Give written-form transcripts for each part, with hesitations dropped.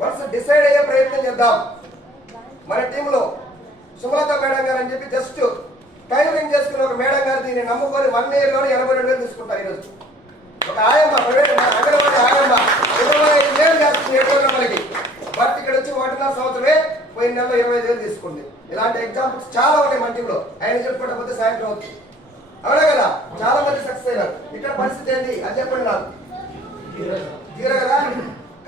Once decide అయ్యే ప్రయత్నం చేద్దాం. మన టీంలో సుమలత మేడం గారు అని చెప్పి జస్ట్ టైలరింగ్ చేసుకున్న ఒక మేడం గారు దీన్ని నమ్ముకొని 1 year లోనే 82,000 తీసుకుంటారు. ఈరోజు ఒక ఆయమ్మ ప్రైవేట్ అంగన్వాడీ ఆయమ్మ 25,000 చేస్తుంది 7 రోజుల మనకి. బట్ ఇక్కడ వచ్చి 1.5 సంవత్సరమే పోయిన నెలలో 25,000 తీసుకుంది. ఇలాంటి ఎగ్జాంపుల్స్ చాలా ఉన్నాయి మన టీంలో. ఆయన చెప్పుకోకపోతే సాయంత్రం అవుతుంది. అవునా కదా? చాలా మంది సక్సెస్ అయినారు. ఇక్కడ పరిస్థితి ఏంటి అని చెప్పండి నాకు. జీరో కదా?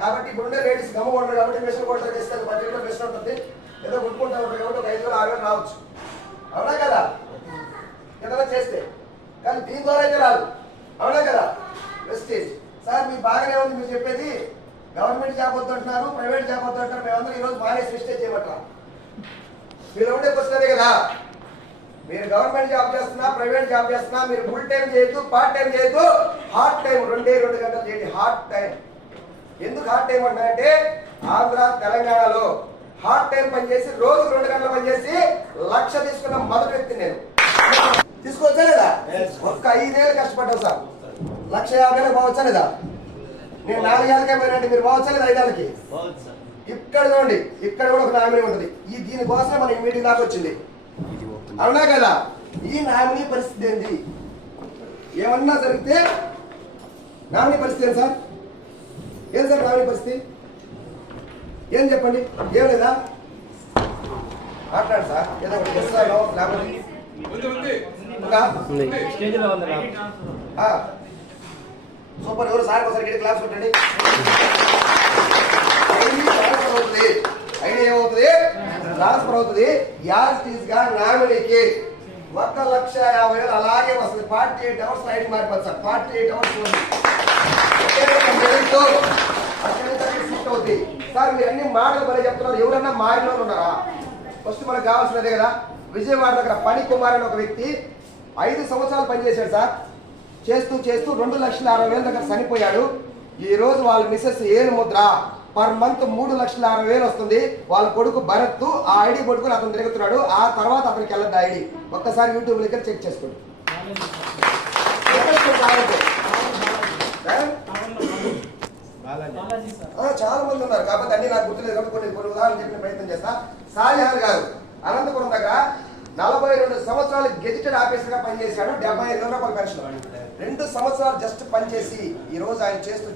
కాబట్టి ఇప్పుడుండే లేడీస్ గమ్మ ఉంటారు కాబట్టి మిషన్ కొట్ట చేస్తే బడ్జెట్లో మిషన్ ఉంటుంది, ఏదో కొట్టుకుంటూ ఉంటారు కాబట్టి ఒక 5,000 6,000 రావచ్చు. అవునా కదా? ఏదైనా చేస్తే కానీ దీని ద్వారా అయితే రాదు. అవునా కదా? వెస్టేజ్ సార్ మీకు బాగానే ఉంది, మీరు చెప్పేది గవర్నమెంట్ జాబ్ వద్దు అంటున్నారు, ప్రైవేట్ జాబ్ వద్దు అంటారు. మేమందరం ఈరోజు మానేసి వెస్టేజ్ చేయబట్లా. మీరు ఉండే క్వశ్చన్ కదా, మీరు గవర్నమెంట్ జాబ్ చేస్తున్నా ప్రైవేట్ జాబ్ చేస్తున్నా మీరు ఫుల్ టైం చేయొద్దు, పార్ట్ టైం చేయొద్దు, హార్ట్ టైం 2 గంటలు చేయండి. హార్ట్ టైం ఎందుకు హార్ట్ టైం అంటే ఆంధ్ర తెలంగాణలో హార్ట్ టైం పనిచేసి రోజు 2 గంటలు పనిచేసి 1,00,000 తీసుకున్న మొదటి వ్యక్తి నేను. తీసుకోవచ్చా లేదా? ఒక్క 5 ఏళ్ళు కష్టపడ్డావు సార్, 1,50,000 పోవచ్చా లేదా? నేను 4 ఏళ్ళకే పోయినంటే మీరు పోవచ్చా లేదా? 5 ఏళ్ళకి ఇక్కడ చూడండి, ఇక్కడ కూడా ఒక నామినీ ఉంటుంది. ఈ దీనికోసం మన ఈ మీటింగ్ దాకా వచ్చింది. అవునా కదా? ఈ నామినీ పరిస్థితి ఏంటి? ఏమన్నా జరిగితే నామినీ పరిస్థితి ఏంటి సార్? ఏం సార్ నామినీ పరిస్థితి ఏం చెప్పండి? ఏం లేదా? మాట్లాడు సార్. ఏదో ఒకటి చేస్తాను లేకపోతే సూపర్. ఎవరు సార్ ఒకసారి క్లాస్ కొట్టండి. ఐడియా ఏమవుతుంది? ట్రాన్స్ఫర్ అవుతుంది. యాజిటీస్ గా నామినీకి 1,50,000 అలాగే వస్తుంది. 48 hours ఐడి మారిపోతుంది సార్. 48 hours అవుతుంది సార్. మీరు అన్ని మాటలు పని చెప్తున్నారు. ఎవరన్నా మారిన వాళ్ళు ఉన్నారా? ఫస్ట్ మనకు కావాల్సినదే కదా. విజయవాడ దగ్గర పని కుమార్ అని ఒక వ్యక్తి 5 సంవత్సరాలు పనిచేశాడు సార్. చేస్తూ చేస్తూ 2,60,000 దగ్గర చనిపోయాడు. ఈ రోజు వాళ్ళ మిస్సెస్ ఏనుముద్ర పర్ మంత్ 3,60,000 వస్తుంది. వాళ్ళ కొడుకు భరత్ ఆ ఐడి పట్టుకుని అతను తిరుగుతున్నాడు. ఆ తర్వాత అతనికి వెళ్ళద్దు ఐడి. ఒక్కసారి యూట్యూబ్ దగ్గర చెక్ చేసుకోండి. చాలా మంది ఉన్నారు కాబట్టి అన్ని నాకు గుర్తులేదు కాబట్టి కొన్ని ఉదాహరణ చెప్పిన ప్రయత్నం చేస్తా. షాజహాన్ గారు అనంతపురం దగ్గర 42 సంవత్సరాలు గెజిటెడ్ ఆఫీసర్ గా పనిచేశాడు. 75,000 రూపాయలు పెన్షన్. 2 సంవత్సరాలు జస్ట్ పనిచేసి ఈ రోజు ఆయన చేస్తూ